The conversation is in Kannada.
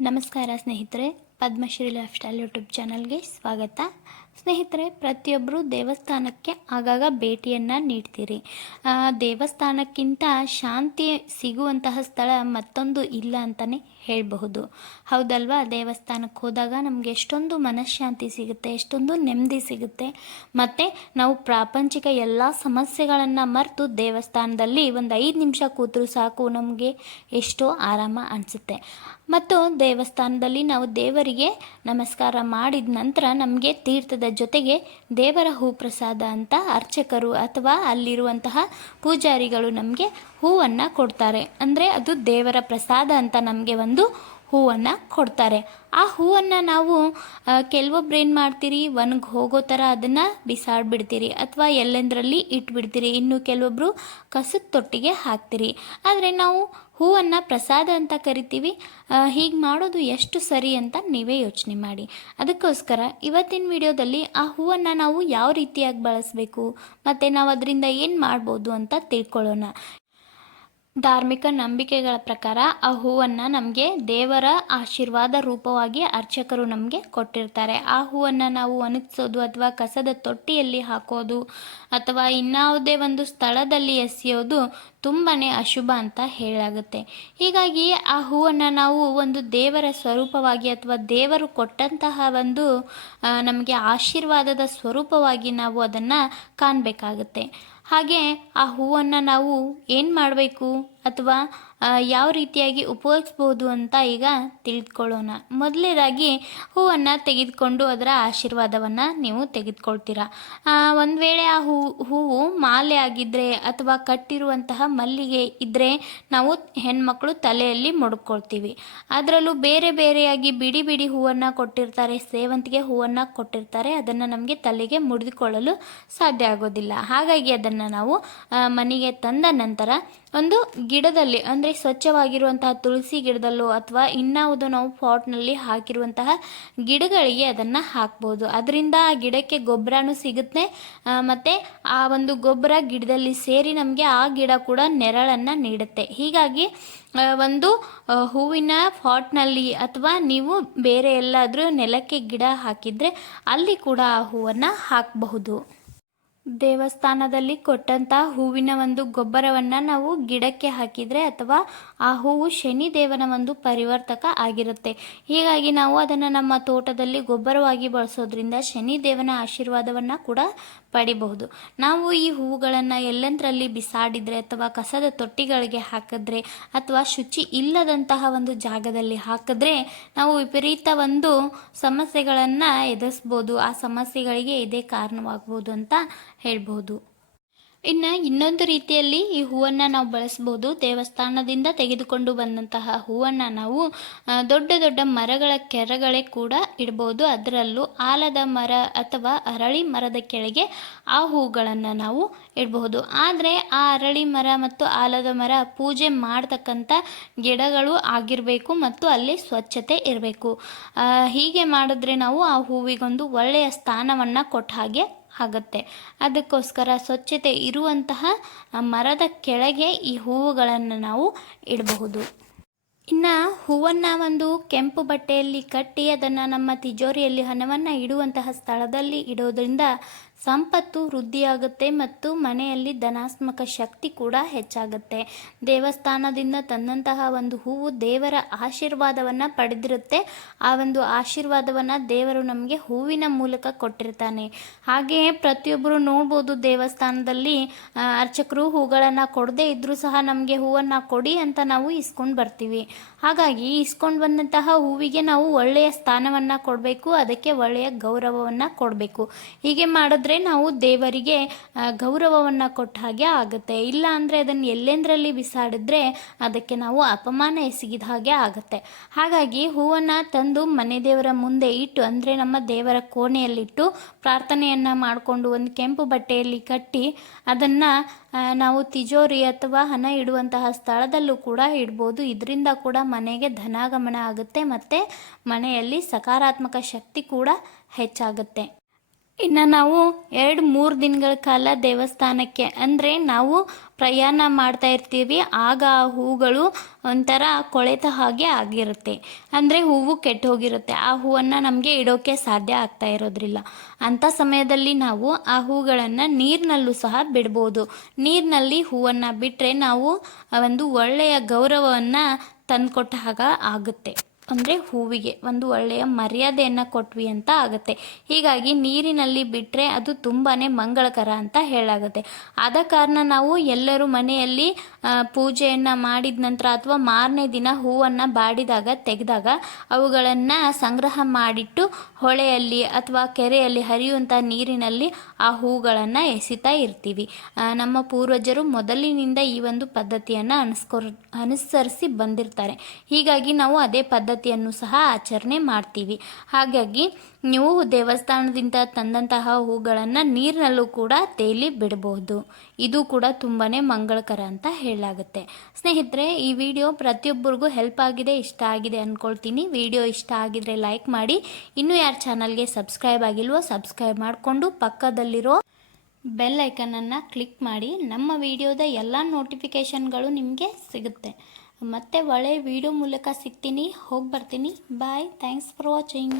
ನಮಸ್ಕಾರ ಸ್ನೇಹಿತರೆ. ಪದ್ಮಶ್ರೀ ಲೈಫ್ ಸ್ಟೈಲ್ ಯೂಟ್ಯೂಬ್ ಚಾನಲ್ಗೆ ಸ್ವಾಗತ. ಸ್ನೇಹಿತರೆ ಪ್ರತಿಯೊಬ್ಬರು ದೇವಸ್ಥಾನಕ್ಕೆ ಆಗಾಗ ಭೇಟಿಯನ್ನು ನೀಡ್ತೀರಿ. ದೇವಸ್ಥಾನಕ್ಕಿಂತ ಶಾಂತಿ ಸಿಗುವಂತಹ ಸ್ಥಳ ಮತ್ತೊಂದು ಇಲ್ಲ ಅಂತಲೇ ಹೇಳಬಹುದು. ಹೌದಲ್ವಾ? ದೇವಸ್ಥಾನಕ್ಕೆ ಹೋದಾಗ ನಮಗೆ ಎಷ್ಟೊಂದು ಮನಃಶಾಂತಿ ಸಿಗುತ್ತೆ, ಎಷ್ಟೊಂದು ನೆಮ್ಮದಿ ಸಿಗುತ್ತೆ. ಮತ್ತು ನಾವು ಪ್ರಾಪಂಚಿಕ ಎಲ್ಲ ಸಮಸ್ಯೆಗಳನ್ನು ಮರೆತು ದೇವಸ್ಥಾನದಲ್ಲಿ ಒಂದು ಐದು ನಿಮಿಷ ಕೂತರೂ ಸಾಕು, ನಮಗೆ ಎಷ್ಟೋ ಆರಾಮ ಅನಿಸುತ್ತೆ. ಮತ್ತು ದೇವಸ್ಥಾನದಲ್ಲಿ ನಾವು ದೇವರಿಗೆ ನಮಸ್ಕಾರ ಮಾಡಿದ ನಂತರ ನಮಗೆ ತೀರ್ಥದ ಜೊತೆಗೆ ದೇವರ ಹೂ ಪ್ರಸಾದ ಅಂತ ಅರ್ಚಕರು ಅಥವಾ ಅಲ್ಲಿರುವಂತಹ ಪೂಜಾರಿಗಳು ನಮಗೆ ಹೂವನ್ನು ಕೊಡ್ತಾರೆ. ಅಂದರೆ ಅದು ದೇವರ ಪ್ರಸಾದ ಅಂತ ನಮಗೆ ಒಂದು ಹೂವನ್ನು ಕೊಡ್ತಾರೆ. ಆ ಹೂವನ್ನು ನಾವು ಕೆಲವೊಬ್ರು ಏನು ಮಾಡ್ತೀರಿ? ಒಣಗಿ ಹೋಗೋ ಥರ ಅದನ್ನು ಬಿಸಾಡ್ಬಿಡ್ತೀರಿ ಅಥವಾ ಎಲ್ಲೆಂದರಲ್ಲಿ ಇಟ್ಬಿಡ್ತೀರಿ. ಇನ್ನು ಕೆಲವೊಬ್ಬರು ಕಸದ ತೊಟ್ಟಿಗೆ ಹಾಕ್ತೀರಿ. ಆದರೆ ನಾವು ಹೂವನ್ನು ಪ್ರಸಾದ ಅಂತ ಕರಿತೀವಿ. ಹೀಗೆ ಮಾಡೋದು ಎಷ್ಟು ಸರಿ ಅಂತ ನೀವೇ ಯೋಚನೆ ಮಾಡಿ. ಅದಕ್ಕೋಸ್ಕರ ಇವತ್ತಿನ ವಿಡಿಯೋದಲ್ಲಿ ಆ ಹೂವನ್ನು ನಾವು ಯಾವ ರೀತಿಯಾಗಿ ಬಳಸಬೇಕು? ಮತ್ತು ನಾವು ಅದರಿಂದ ಏನು ಮಾಡ್ಬೋದು ಅಂತ ತಿಳ್ಕೊಳ್ಳೋಣ. ಧಾರ್ಮಿಕ ನಂಬಿಕೆಗಳ ಪ್ರಕಾರ ಆ ಹೂವನ್ನು ನಮಗೆ ದೇವರ ಆಶೀರ್ವಾದ ರೂಪವಾಗಿ ಅರ್ಚಕರು ನಮಗೆ ಕೊಟ್ಟಿರ್ತಾರೆ. ಆ ಹೂವನ್ನು ನಾವು ಒಣಗಿಸೋದು ಅಥವಾ ಕಸದ ತೊಟ್ಟಿಯಲ್ಲಿ ಹಾಕೋದು ಅಥವಾ ಇನ್ಯಾವುದೇ ಒಂದು ಸ್ಥಳದಲ್ಲಿ ಎಸೆಯೋದು ತುಂಬಾ ಅಶುಭ ಅಂತ ಹೇಳಾಗುತ್ತೆ ಹೀಗಾಗಿ ಆ ಹೂವನ್ನು ನಾವು ಒಂದು ದೇವರ ಸ್ವರೂಪವಾಗಿ ಅಥವಾ ದೇವರು ಕೊಟ್ಟಂತಹ ಒಂದು ನಮಗೆ ಆಶೀರ್ವಾದದ ಸ್ವರೂಪವಾಗಿ ನಾವು ಅದನ್ನು ಕಾಣಬೇಕಾಗುತ್ತೆ. ಹಾಗೆ ಆ ಹೂವನ್ನು ನಾವು ಏನು ಮಾಡಬೇಕು? ಅಥವಾ ಯಾವ ರೀತಿಯಾಗಿ ಉಪಯೋಗಿಸ್ಬೋದು ಅಂತ ಈಗ ತಿಳಿದುಕೊಳ್ಳೋಣ. ಮೊದಲನೇದಾಗಿ ಹೂವನ್ನು ತೆಗೆದುಕೊಂಡು ಅದರ ಆಶೀರ್ವಾದವನ್ನು ನೀವು ತೆಗೆದುಕೊಳ್ತೀರಾ. ಒಂದು ವೇಳೆ ಆ ಹೂ, ಹೂವು ಮಾಲೆ ಆಗಿದ್ದರೆ ಅಥವಾ ಕಟ್ಟಿರುವಂತಹ ಮಲ್ಲಿಗೆ ಇದ್ದರೆ ನಾವು ಹೆಣ್ಮಕ್ಳು ತಲೆಯಲ್ಲಿ ಮುಡ್ಕೊಳ್ತೀವಿ. ಅದರಲ್ಲೂ ಬೇರೆ ಬೇರೆಯಾಗಿ ಬಿಡಿ ಬಿಡಿ ಹೂವನ್ನು ಕೊಟ್ಟಿರ್ತಾರೆ, ಸೇವಂತಿಗೆ ಹೂವನ್ನು ಕೊಟ್ಟಿರ್ತಾರೆ, ಅದನ್ನು ನಮಗೆ ತಲೆಗೆ ಮುಡಿದುಕೊಳ್ಳಲು ಸಾಧ್ಯ ಆಗೋದಿಲ್ಲ. ಹಾಗಾಗಿ ಅದನ್ನು ನಾವು ಮನೆಗೆ ತಂದ ನಂತರ ಒಂದು ಗಿಡದಲ್ಲಿ, ಅಂದರೆ ಸ್ವಚ್ಛವಾಗಿರುವಂತಹ ತುಳಸಿ ಗಿಡದಲ್ಲೋ ಅಥವಾ ಇನ್ನಾವುದೋ ನಾವು ಪಾಟ್ನಲ್ಲಿ ಹಾಕಿರುವಂತಹ ಗಿಡಗಳಿಗೆ ಅದನ್ನು ಹಾಕ್ಬೋದು. ಅದರಿಂದ ಆ ಗಿಡಕ್ಕೆ ಗೊಬ್ಬರನೂ ಸಿಗುತ್ತೆ. ಮತ್ತು ಆ ಒಂದು ಗೊಬ್ಬರ ಗಿಡದಲ್ಲಿ ಸೇರಿ ನಮಗೆ ಆ ಗಿಡ ಕೂಡ ನೆರಳನ್ನು ನೀಡುತ್ತೆ. ಹೀಗಾಗಿ ಒಂದು ಹೂವಿನ ಪಾಟ್ನಲ್ಲಿ ಅಥವಾ ನೀವು ಬೇರೆ ಎಲ್ಲಾದರೂ ನೆಲಕ್ಕೆ ಗಿಡ ಹಾಕಿದರೆ ಅಲ್ಲಿ ಕೂಡ ಆ ಹೂವನ್ನು ಹಾಕಬಹುದು. ದೇವಸ್ಥಾನದಲ್ಲಿ ಕೊಟ್ಟಂಥ ಹೂವಿನ ಒಂದು ಗೊಬ್ಬರವನ್ನು ನಾವು ಗಿಡಕ್ಕೆ ಹಾಕಿದರೆ ಅಥವಾ ಆ ಹೂವು ಶನಿ ದೇವನ ಒಂದು ಪರಿವರ್ತಕ ಆಗಿರುತ್ತೆ. ಹೀಗಾಗಿ ನಾವು ಅದನ್ನು ನಮ್ಮ ತೋಟದಲ್ಲಿ ಗೊಬ್ಬರವಾಗಿ ಬಳಸೋದ್ರಿಂದ ಶನಿದೇವನ ಆಶೀರ್ವಾದವನ್ನು ಕೂಡ ಪಡಿಬಹುದು. ನಾವು ಈ ಹೂವುಗಳನ್ನು ಎಲ್ಲೆಂದರಲ್ಲಿ ಬಿಸಾಡಿದರೆ ಅಥವಾ ಕಸದ ತೊಟ್ಟಿಗಳಿಗೆ ಹಾಕಿದ್ರೆ ಅಥವಾ ಶುಚಿ ಇಲ್ಲದಂತಹ ಒಂದು ಜಾಗದಲ್ಲಿ ಹಾಕಿದ್ರೆ ನಾವು ವಿಪರೀತ ಒಂದು ಸಮಸ್ಯೆಗಳನ್ನು ಎದುರಿಸ್ಬೋದು. ಆ ಸಮಸ್ಯೆಗಳಿಗೆ ಇದೇ ಕಾರಣವಾಗ್ಬೋದು ಅಂತ ಹೇಳ್ಬೋದು. ಇನ್ನು ಇನ್ನೊಂದು ರೀತಿಯಲ್ಲಿ ಈ ಹೂವನ್ನು ನಾವು ಬಳಸ್ಬೋದು. ದೇವಸ್ಥಾನದಿಂದ ತೆಗೆದುಕೊಂಡು ಬಂದಂತಹ ಹೂವನ್ನು ನಾವು ದೊಡ್ಡ ದೊಡ್ಡ ಮರಗಳ ಕೆರಗಳೇ ಕೂಡ ಇಡ್ಬೋದು. ಅದರಲ್ಲೂ ಆಲದ ಮರ ಅಥವಾ ಅರಳಿ ಮರದ ಕೆಳಗೆ ಆ ಹೂಗಳನ್ನ ನಾವು ಇಡಬಹುದು ಆದರೆ ಆ ಅರಳಿ ಮರ ಮತ್ತು ಆಲದ ಮರ ಪೂಜೆ ಮಾಡ್ತಕ್ಕಂಥ ಗಿಡಗಳು ಆಗಿರಬೇಕು ಮತ್ತು ಅಲ್ಲಿ ಸ್ವಚ್ಛತೆ ಇರಬೇಕು. ಹೀಗೆ ಮಾಡಿದ್ರೆ ನಾವು ಆ ಹೂವಿಗೊಂದು ಒಳ್ಳೆಯ ಸ್ಥಾನವನ್ನು ಕೊಟ್ಟ ಹಾಗೆ ಆಗುತ್ತೆ. ಅದಕ್ಕೋಸ್ಕರ ಸ್ವಚ್ಛತೆ ಇರುವಂತಹ ಮರದ ಕೆಳಗೆ ಈ ಹೂವುಗಳನ್ನು ನಾವು ಇಡಬಹುದು. ಇನ್ನು ಹೂವನ್ನು ಒಂದು ಕೆಂಪು ಬಟ್ಟೆಯಲ್ಲಿ ಕಟ್ಟಿ ಅದನ್ನು ನಮ್ಮ ತಿಜೋರಿಯಲ್ಲಿ ಹಣವನ್ನು ಇಡುವಂತಹ ಸ್ಥಳದಲ್ಲಿ ಇಡೋದ್ರಿಂದ ಸಂಪತ್ತು ವೃದ್ಧಿಯಾಗುತ್ತೆ ಮತ್ತು ಮನೆಯಲ್ಲಿ ಧನಾತ್ಮಕ ಶಕ್ತಿ ಕೂಡ ಹೆಚ್ಚಾಗುತ್ತೆ. ದೇವಸ್ಥಾನದಿಂದ ತಂದಂತಹ ಒಂದು ಹೂವು ದೇವರ ಆಶೀರ್ವಾದವನ್ನು ಪಡೆದಿರುತ್ತೆ. ಆ ಒಂದು ಆಶೀರ್ವಾದವನ್ನು ದೇವರು ನಮಗೆ ಹೂವಿನ ಮೂಲಕ ಕೊಟ್ಟಿರ್ತಾನೆ. ಹಾಗೆಯೇ ಪ್ರತಿಯೊಬ್ಬರು ನೋಡ್ಬೋದು ದೇವಸ್ಥಾನದಲ್ಲಿ ಅರ್ಚಕರು ಹೂಗಳನ್ನು ಕೊಡದೇ ಇದ್ದರೂ ಸಹ ನಮಗೆ ಹೂವನ್ನು ಕೊಡಿ ಅಂತ ನಾವು ಇಸ್ಕೊಂಡು ಬರ್ತೀವಿ. ಹಾಗಾಗಿ ಇಸ್ಕೊಂಡು ಬಂದಂತಹ ಹೂವಿಗೆ ನಾವು ಒಳ್ಳೆಯ ಸ್ಥಾನವನ್ನು ಕೊಡಬೇಕು, ಅದಕ್ಕೆ ಒಳ್ಳೆಯ ಗೌರವವನ್ನು ಕೊಡಬೇಕು. ಹೀಗೆ ಮಾಡಿದ್ರೆ ನಾವು ದೇವರಿಗೆ ಗೌರವವನ್ನು ಕೊಟ್ಟ ಹಾಗೆ ಆಗುತ್ತೆ. ಇಲ್ಲ ಅಂದರೆ ಅದನ್ನು ಎಲ್ಲೆಂದರಲ್ಲಿ ಬಿಸಾಡಿದ್ರೆ ಅದಕ್ಕೆ ನಾವು ಅಪಮಾನ ಎಸಗಿದ ಹಾಗೆ ಆಗುತ್ತೆ. ಹಾಗಾಗಿ ಹೂವನ್ನು ತಂದು ಮನೆ ದೇವರ ಮುಂದೆ ಇಟ್ಟು, ಅಂದರೆ ನಮ್ಮ ದೇವರ ಕೋಣೆಯಲ್ಲಿಟ್ಟು ಪ್ರಾರ್ಥನೆಯನ್ನು ಮಾಡಿಕೊಂಡು ಒಂದು ಕೆಂಪು ಬಟ್ಟೆಯಲ್ಲಿ ಕಟ್ಟಿ, ಅದನ್ನು ನಾವು ತಿಜೋರಿ ಅಥವಾ ಹಣ ಇಡುವಂತಹ ಸ್ಥಳದಲ್ಲೂ ಕೂಡ ಇಡ್ಬೋದು. ಇದರಿಂದ ಕೂಡ ಮನೆಗೆ ಧನಾಗಮನ ಆಗುತ್ತೆ ಮತ್ತು ಮನೆಯಲ್ಲಿ ಸಕಾರಾತ್ಮಕ ಶಕ್ತಿ ಕೂಡ ಹೆಚ್ಚಾಗುತ್ತೆ. ಇನ್ನು ನಾವು ಎರಡು ಮೂರು ದಿನಗಳ ಕಾಲ ದೇವಸ್ಥಾನಕ್ಕೆ ಅಂದರೆ ನಾವು ಪ್ರಯಾಣ ಮಾಡ್ತಾ ಇರ್ತೀವಿ. ಆಗ ಆ ಹೂಗಳು ಒಂಥರ ಕೊಳೆತ ಹಾಗೆ ಆಗಿರುತ್ತೆ. ಅಂದರೆ ಹೂವು ಕೆಟ್ಟು ಹೋಗಿರುತ್ತೆ. ಆ ಹೂವನ್ನು ನಮಗೆ ಇಡೋಕ್ಕೆ ಸಾಧ್ಯ ಆಗ್ತಾ ಇರೋದ್ರಿಲ್ಲ. ಅಂಥ ಸಮಯದಲ್ಲಿ ನಾವು ಆ ಹೂಗಳನ್ನು ನೀರಿನಲ್ಲೂ ಸಹ ಬಿಡ್ಬೋದು. ನೀರಿನಲ್ಲಿ ಹೂವನ್ನು ಬಿಟ್ಟರೆ ನಾವು ಒಂದು ಒಳ್ಳೆಯ ಗೌರವವನ್ನು ತಂದುಕೊಟ್ಟ ಹಾಗ ಆಗುತ್ತೆ. ಅಂದರೆ ಹೂವಿಗೆ, ಒಂದು ಒಳ್ಳೆಯ ಮರ್ಯಾದೆಯನ್ನು ಕೊಟ್ವಿ ಅಂತ ಆಗುತ್ತೆ. ಹೀಗಾಗಿ ನೀರಿನಲ್ಲಿ ಬಿಟ್ಟರೆ ಅದು ತುಂಬಾ ಮಂಗಳಕರ ಅಂತ ಹೇಳಾಗುತ್ತೆ. ಆದ ಕಾರಣ ನಾವು ಎಲ್ಲರೂ ಮನೆಯಲ್ಲಿ ಪೂಜೆಯನ್ನು ಮಾಡಿದ ನಂತರ ಅಥವಾ ಮಾರನೇ ದಿನ ಹೂವನ್ನು ಬಾಡಿದಾಗ, ತೆಗೆದಾಗ ಅವುಗಳನ್ನು ಸಂಗ್ರಹ ಮಾಡಿಟ್ಟು ಹೊಳೆಯಲ್ಲಿ ಅಥವಾ ಕೆರೆಯಲ್ಲಿ ಹರಿಯುವಂಥ ನೀರಿನಲ್ಲಿ ಆ ಹೂಗಳನ್ನು ಎಸಿತಾ ಇರ್ತೀವಿ. ನಮ್ಮ ಪೂರ್ವಜರು ಮೊದಲಿನಿಂದ ಈ ಒಂದು ಪದ್ಧತಿಯನ್ನು ಅನುಸ್ಕೊ ಅನುಸರಿಸಿ ಬಂದಿರ್ತಾರೆ. ಹೀಗಾಗಿ ನಾವು ಅದೇ ಪದ್ಧತಿಯನ್ನು ಸಹ ಆಚರಣೆ ಮಾಡ್ತೀವಿ. ಹಾಗಾಗಿ ನೀವು ದೇವಸ್ಥಾನದಿಂದ ತಂದಂತಹ ಹೂಗಳನ್ನು ನೀರಿನಲ್ಲೂ ಕೂಡ ತೇಲಿ ಬಿಡಬಹುದು. ಇದು ಕೂಡ ತುಂಬಾ ಮಂಗಳಕರ ಅಂತ ಹೇಳಲಾಗುತ್ತೆ. ಸ್ನೇಹಿತರೆ, ಈ ವಿಡಿಯೋ ಪ್ರತಿಯೊಬ್ಬರಿಗೂ ಹೆಲ್ಪ್ ಆಗಿದೆ, ಇಷ್ಟ ಆಗಿದೆ ಅಂದ್ಕೊಳ್ತೀನಿ ವಿಡಿಯೋ ಇಷ್ಟ ಆಗಿದ್ರೆ ಲೈಕ್ ಮಾಡಿ. ಇನ್ನೂ ಯಾರು ಚಾನಲ್ಗೆ ಸಬ್ಸ್ಕ್ರೈಬ್ ಆಗಿಲ್ವೋ ಸಬ್ಸ್ಕ್ರೈಬ್ ಮಾಡಿಕೊಂಡು ಪಕ್ಕದಲ್ಲಿರೋ ಬೆಲ್ ಐಕನನ್ನು ಕ್ಲಿಕ್ ಮಾಡಿ. ನಮ್ಮ ವಿಡಿಯೋದ ಎಲ್ಲ ನೋಟಿಫಿಕೇಷನ್ಗಳು ನಿಮಗೆ ಸಿಗುತ್ತೆ. ಮತ್ತೆ ಒಳ್ಳೆ ವಿಡಿಯೋ ಮೂಲಕ ಸಿಗ್ತೀನಿ. ಹೋಗಿ ಬರ್ತೀನಿ ಬಾಯ್ ಥ್ಯಾಂಕ್ಸ್ ಫಾರ್ ವಾಚಿಂಗ್